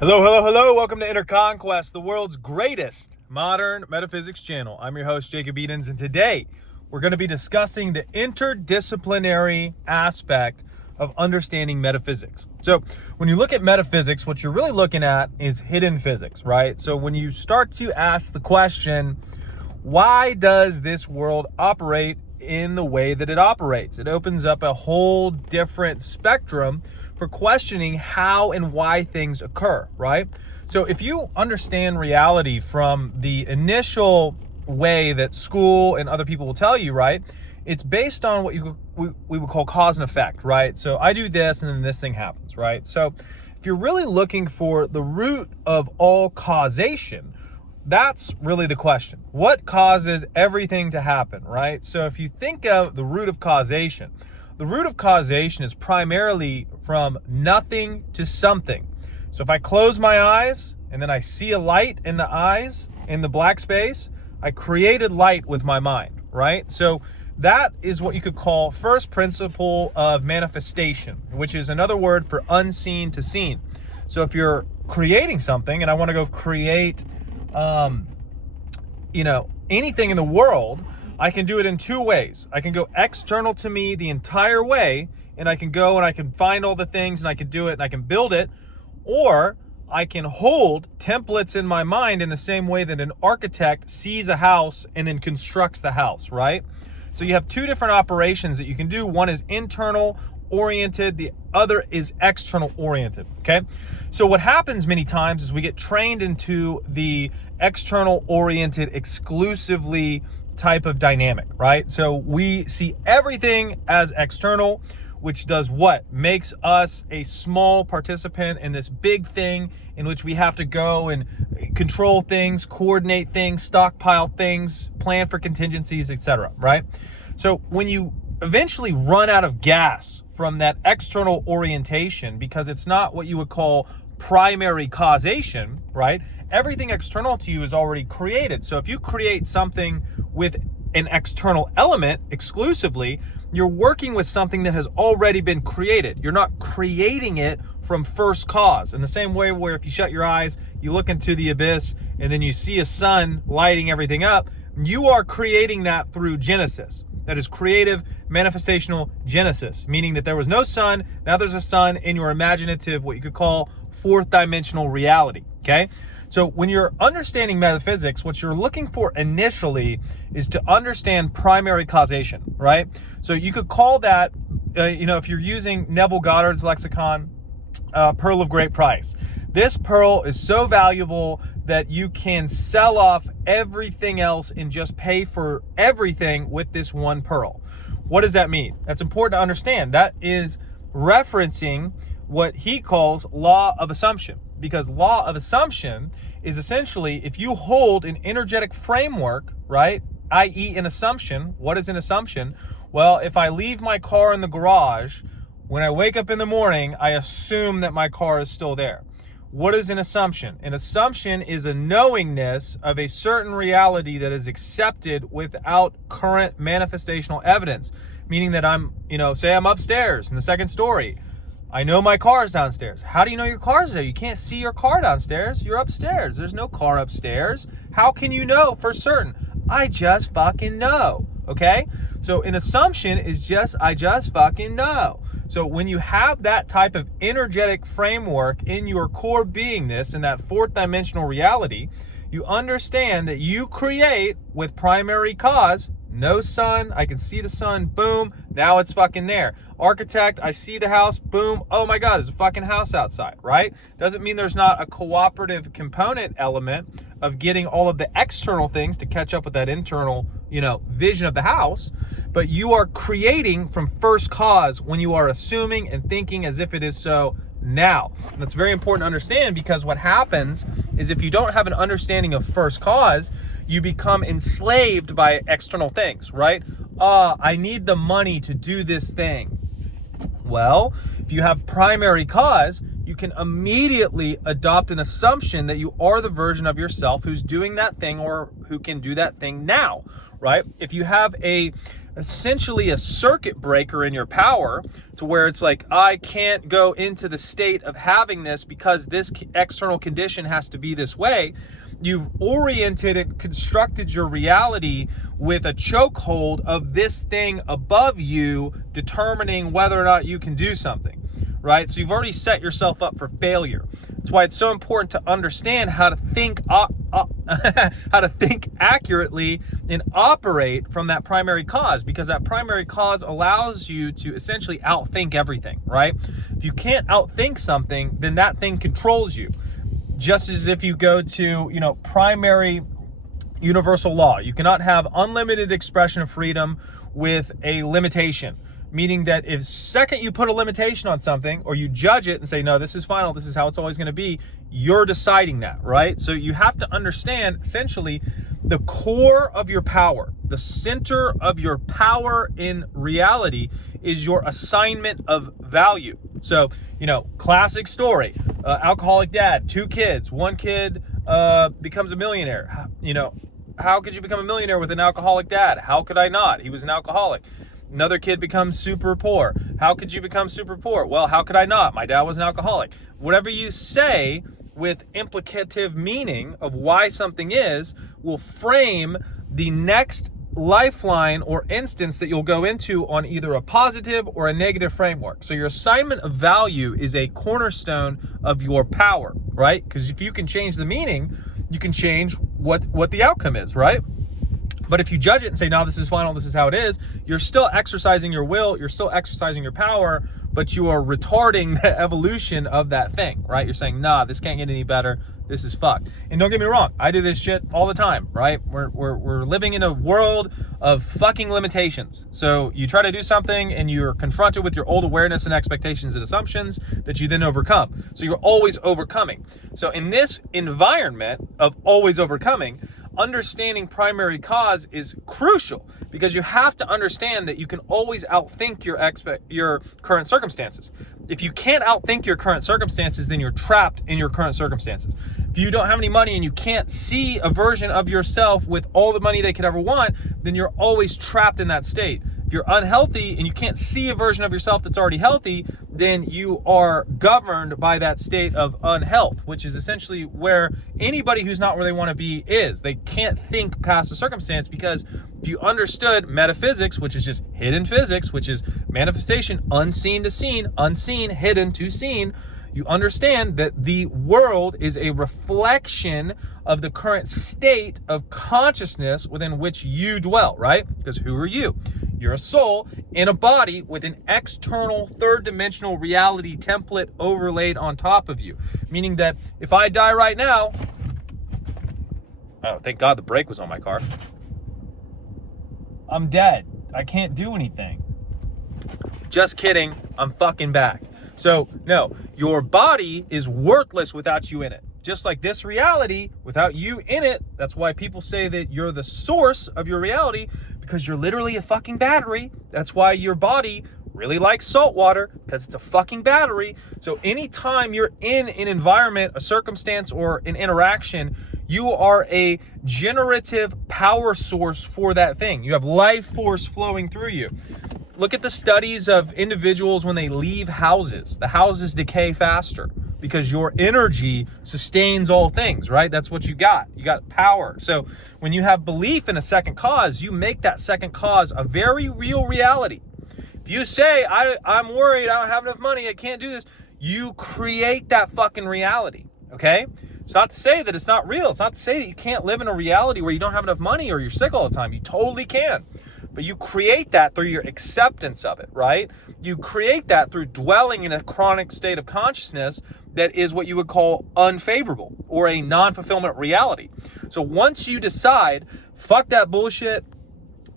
Hello, hello, hello. Welcome to Inner Conquest, the world's greatest modern metaphysics channel. I'm your host, Jacob Edens, and today we're going to be discussing the interdisciplinary aspect of understanding metaphysics. So when you look at metaphysics, what you're really looking at is hidden physics, right? So when you start to ask the question, why does this world operate in the way that it operates? It opens up a whole different spectrum for questioning how and why things occur, right? So if you understand reality from the initial way that school and other people will tell you, right, it's based on what we would call cause and effect, right? So I do this and then this thing happens, right? So if you're really looking for the root of all causation, that's really the question. What causes everything to happen, right? So if you think of the root of causation, the root of causation is primarily from nothing to something. So if I close my eyes and then I see a light in the eyes, in the black space, I created light with my mind, right? So that is what you could call first principle of manifestation, which is another word for unseen to seen. So if you're creating something and I want to go create, anything in the world, I can do it in two ways. I can go external to me the entire way, and I can go and I can find all the things and I can do it and I can build it, or I can hold templates in my mind in the same way that an architect sees a house and then constructs the house, right? So you have two different operations that you can do. One is internal oriented, the other is external oriented, okay? So what happens many times is we get trained into the external oriented exclusively type of dynamic, right? So we see everything as external, which does what? Makes us a small participant in this big thing in which we have to go and control things, coordinate things, stockpile things, plan for contingencies, etc., right? So when you eventually run out of gas from that external orientation, because it's not what you would call primary causation, right? Everything external to you is already created. So if you create something with an external element exclusively, you're working with something that has already been created. You're not creating it from first cause. In the same way where if you shut your eyes, you look into the abyss, and then you see a sun lighting everything up, you are creating that through Genesis. That is creative manifestational Genesis, meaning that there was no sun, now there's a sun in your imaginative, what you could call fourth dimensional reality, okay? So when you're understanding metaphysics, what you're looking for initially is to understand primary causation, right? So you could call that, if you're using Neville Goddard's lexicon, pearl of great price. This pearl is so valuable that you can sell off everything else and just pay for everything with this one pearl. What does that mean? That's important to understand. That is referencing what he calls law of assumption, because law of assumption is essentially if you hold an energetic framework, right, i.e. an assumption. What is an assumption? Well, if I leave my car in the garage, when I wake up in the morning, I assume that my car is still there. What is an assumption? An assumption is a knowingness of a certain reality that is accepted without current manifestational evidence, meaning that say I'm upstairs in the second story. I know my car is downstairs. How do you know your car is there? You can't see your car downstairs. You're upstairs. There's no car upstairs. How can you know for certain? I just fucking know, okay? So an assumption is I just fucking know. So when you have that type of energetic framework in your core beingness, in that fourth dimensional reality, you understand that you create with primary cause. No sun, I can see the sun, boom, now it's fucking there. Architect, I see the house, boom, oh my God, there's a fucking house outside, right? Doesn't mean there's not a cooperative component element of getting all of the external things to catch up with that internal, vision of the house, but you are creating from first cause when you are assuming and thinking as if it is so now. And that's very important to understand, because what happens is if you don't have an understanding of first cause, you become enslaved by external things, right? I need the money to do this thing. Well, if you have primary cause, you can immediately adopt an assumption that you are the version of yourself who's doing that thing or who can do that thing now, right? If you have essentially a circuit breaker in your power to where it's like, I can't go into the state of having this because this external condition has to be this way, you've oriented and constructed your reality with a chokehold of this thing above you determining whether or not you can do something, right? So you've already set yourself up for failure. That's why it's so important to understand how to think how to think accurately and operate from that primary cause, because that primary cause allows you to essentially outthink everything, right? If you can't outthink something, then that thing controls you. Just as if you go to, primary universal law, you cannot have unlimited expression of freedom with a limitation. Meaning that if second you put a limitation on something or you judge it and say, no, this is final, this is how it's always going to be, you're deciding that, right? So you have to understand essentially the core of your power, the center of your power in reality is your assignment of value. So, classic story, alcoholic dad, 2 kids, 1 kid becomes a millionaire. How could you become a millionaire with an alcoholic dad? How could I not? He was an alcoholic. Another kid becomes super poor. How could you become super poor? Well, how could I not? My dad was an alcoholic. Whatever you say with implicative meaning of why something is will frame the next lifeline or instance that you'll go into on either a positive or a negative framework. So your assignment of value is a cornerstone of your power, right? Because if you can change the meaning, you can change what the outcome is, right? But if you judge it and say, no, this is final, this is how it is, you're still exercising your will, you're still exercising your power, but you are retarding the evolution of that thing, right? You're saying, nah, this can't get any better, this is fucked. And don't get me wrong, I do this shit all the time, right? We're living in a world of fucking limitations. So you try to do something and you're confronted with your old awareness and expectations and assumptions that you then overcome. So you're always overcoming. So in this environment of always overcoming, understanding primary cause is crucial because you have to understand that you can always outthink your current circumstances. If you can't outthink your current circumstances, then you're trapped in your current circumstances. If you don't have any money and you can't see a version of yourself with all the money they could ever want, then you're always trapped in that state. If you're unhealthy and you can't see a version of yourself that's already healthy, then you are governed by that state of unhealth, which is essentially where anybody who's not where they want to be is. They can't think past a circumstance because if you understood metaphysics, which is just hidden physics, which is manifestation, unseen to seen, unseen, hidden to seen, you understand that the world is a reflection of the current state of consciousness within which you dwell, right? Because who are you? You're a soul in a body with an external third dimensional reality template overlaid on top of you. Meaning that if I die right now, oh, thank God the brake was on my car. I'm dead. I can't do anything. Just kidding. I'm fucking back. So no, your body is worthless without you in it. Just like this reality without you in it. That's why people say that you're the source of your reality, because you're literally a fucking battery. That's why your body really likes salt water, because it's a fucking battery. So anytime you're in an environment, a circumstance, or an interaction, you are a generative power source for that thing. You have life force flowing through you. Look at the studies of individuals when they leave houses. The houses decay faster because your energy sustains all things, right? That's what you got. You got power. So when you have belief in a second cause, you make that second cause a very real reality. If you say, I'm worried, I don't have enough money, I can't do this, you create that fucking reality, okay? It's not to say that it's not real. It's not to say that you can't live in a reality where you don't have enough money or you're sick all the time. You totally can. But you create that through your acceptance of it, right? You create that through dwelling in a chronic state of consciousness that is what you would call unfavorable or a non-fulfillment reality. So once you decide, fuck that bullshit,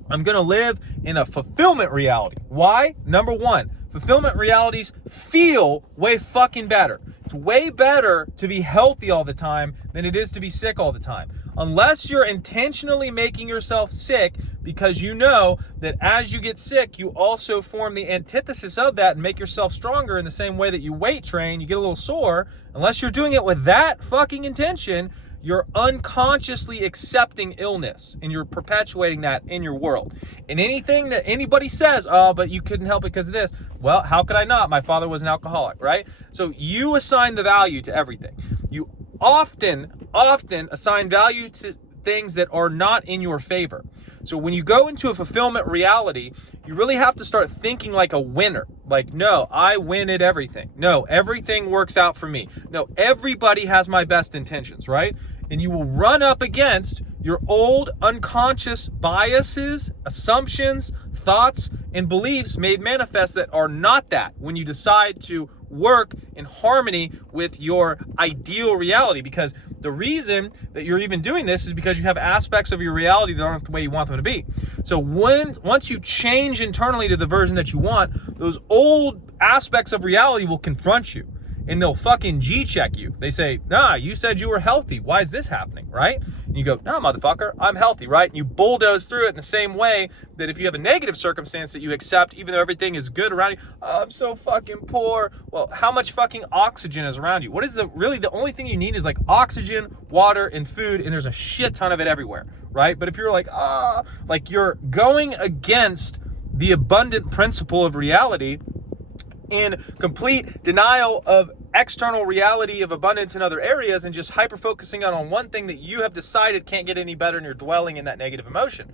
I'm going to live in a fulfillment reality. Why? Number one, fulfillment realities feel way fucking better. It's way better to be healthy all the time than it is to be sick all the time. Unless you're intentionally making yourself sick because you know that as you get sick, you also form the antithesis of that and make yourself stronger in the same way that you weight train, you get a little sore. Unless you're doing it with that fucking intention, you're unconsciously accepting illness and you're perpetuating that in your world. And anything that anybody says, oh, but you couldn't help it because of this. Well, how could I not? My father was an alcoholic, right? So you assign the value to everything. You often assign value to things that are not in your favor. So when you go into a fulfillment reality, you really have to start thinking like a winner. Like, no, I win at everything. No, everything works out for me. No, everybody has my best intentions, right? And you will run up against your old unconscious biases, assumptions, thoughts, and beliefs made manifest that are not that when you decide to work in harmony with your ideal reality. Because the reason that you're even doing this is because you have aspects of your reality that aren't the way you want them to be. So once you change internally to the version that you want, those old aspects of reality will confront you. And they'll fucking G-check you. They say, nah, you said you were healthy. Why is this happening, right? And you go, nah, motherfucker, I'm healthy, right? And you bulldoze through it in the same way that if you have a negative circumstance that you accept, even though everything is good around you, oh, I'm so fucking poor. Well, how much fucking oxygen is around you? What is really the only thing you need is like oxygen, water, and food, and there's a shit ton of it everywhere, right? But if you're like, like you're going against the abundant principle of reality, in complete denial of external reality of abundance in other areas and just hyper-focusing on one thing that you have decided can't get any better and you're dwelling in that negative emotion.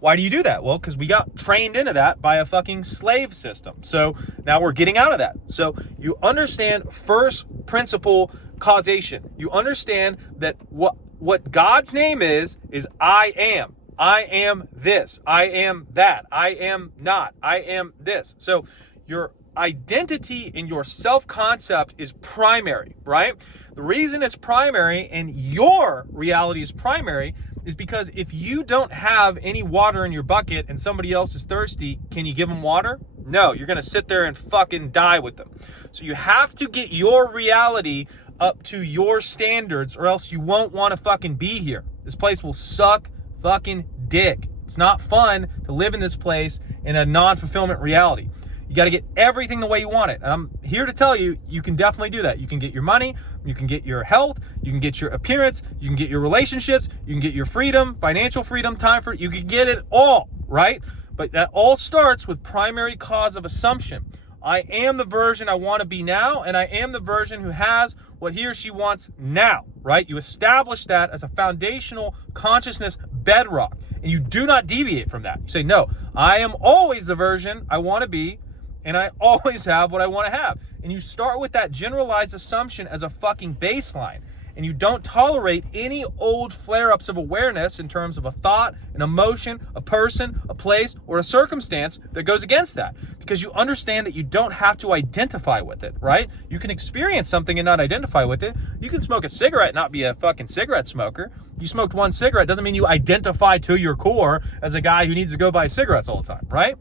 Why do you do that? Well, because we got trained into that by a fucking slave system. So now we're getting out of that. So you understand first principle causation. You understand that what God's name is I am. I am this. I am that. I am not. I am this. So your identity and your self-concept is primary, right? The reason it's primary and your reality is primary is because if you don't have any water in your bucket and somebody else is thirsty, can you give them water? No, you're gonna sit there and fucking die with them. So you have to get your reality up to your standards or else you won't want to fucking be here. This place will suck fucking dick. It's not fun to live in this place in a non-fulfillment reality. You got to get everything the way you want it. And I'm here to tell you, you can definitely do that. You can get your money, you can get your health, you can get your appearance, you can get your relationships, you can get your freedom, financial freedom, time for it. You can get it all, right? But that all starts with primary cause of assumption. I am the version I want to be now, and I am the version who has what he or she wants now, right? You establish that as a foundational consciousness bedrock, and you do not deviate from that. You say, no, I am always the version I want to be, and I always have what I want to have. And you start with that generalized assumption as a fucking baseline. And you don't tolerate any old flare-ups of awareness in terms of a thought, an emotion, a person, a place, or a circumstance that goes against that. Because you understand that you don't have to identify with it, right? You can experience something and not identify with it. You can smoke a cigarette and not be a fucking cigarette smoker. You smoked one cigarette doesn't mean you identify to your core as a guy who needs to go buy cigarettes all the time, right?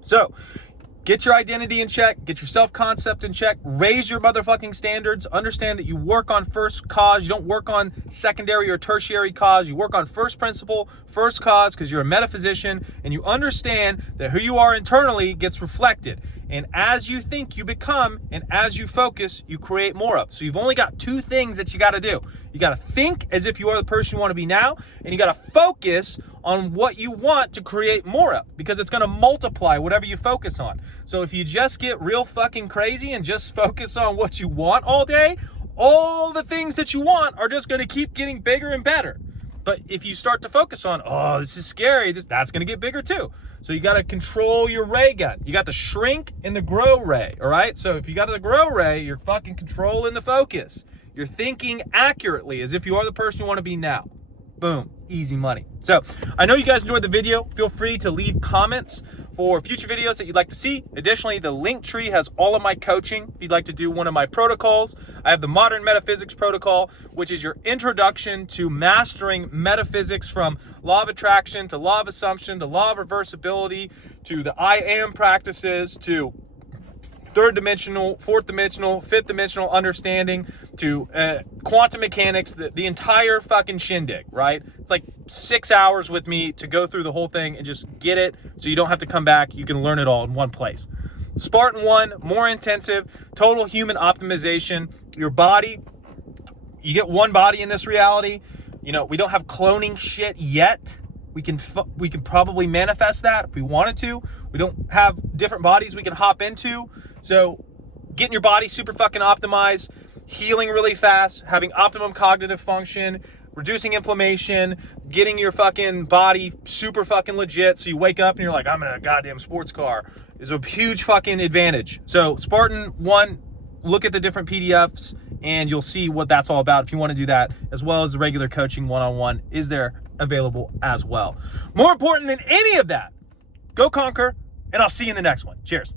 So, get your identity in check, get your self-concept in check, raise your motherfucking standards, understand that you work on first cause, you don't work on secondary or tertiary cause, you work on first principle, first cause, because you're a metaphysician, and you understand that who you are internally gets reflected. And as you think, you become, and as you focus, you create more of. So you've only got two things that you got to do. You got to think as if you are the person you want to be now, and you got to focus on what you want to create more of, because it's going to multiply whatever you focus on. So if you just get real fucking crazy and just focus on what you want all day, all the things that you want are just going to keep getting bigger and better. But if you start to focus on, oh, this is scary, that's going to get bigger too. So you got to control your ray gun. You got the shrink and the grow ray, all right? So if you got the grow ray, you're fucking controlling the focus. You're thinking accurately as if you are the person you want to be now. Boom, easy money. So I know you guys enjoyed the video. Feel free to leave comments for future videos that you'd like to see. Additionally, the link tree has all of my coaching. If you'd like to do one of my protocols, I have the Modern Metaphysics protocol, which is your introduction to mastering metaphysics from law of attraction to law of assumption to law of reversibility to the I am practices to third dimensional, fourth dimensional, fifth dimensional understanding to quantum mechanics, the entire fucking shindig, right? It's like 6 hours with me to go through the whole thing and just get it so you don't have to come back. You can learn it all in one place. Spartan 1, more intensive, total human optimization. Your body, you get one body in this reality. You know, we don't have cloning shit yet. We can probably manifest that if we wanted to. We don't have different bodies we can hop into. So getting your body super fucking optimized, healing really fast, having optimum cognitive function, reducing inflammation, getting your fucking body super fucking legit so you wake up and you're like, I'm in a goddamn sports car, is a huge fucking advantage. So Spartan 1, look at the different PDFs and you'll see what that's all about if you want to do that, as well as the regular coaching one-on-one is there available as well. More important than any of that, go conquer, and I'll see you in the next one. Cheers.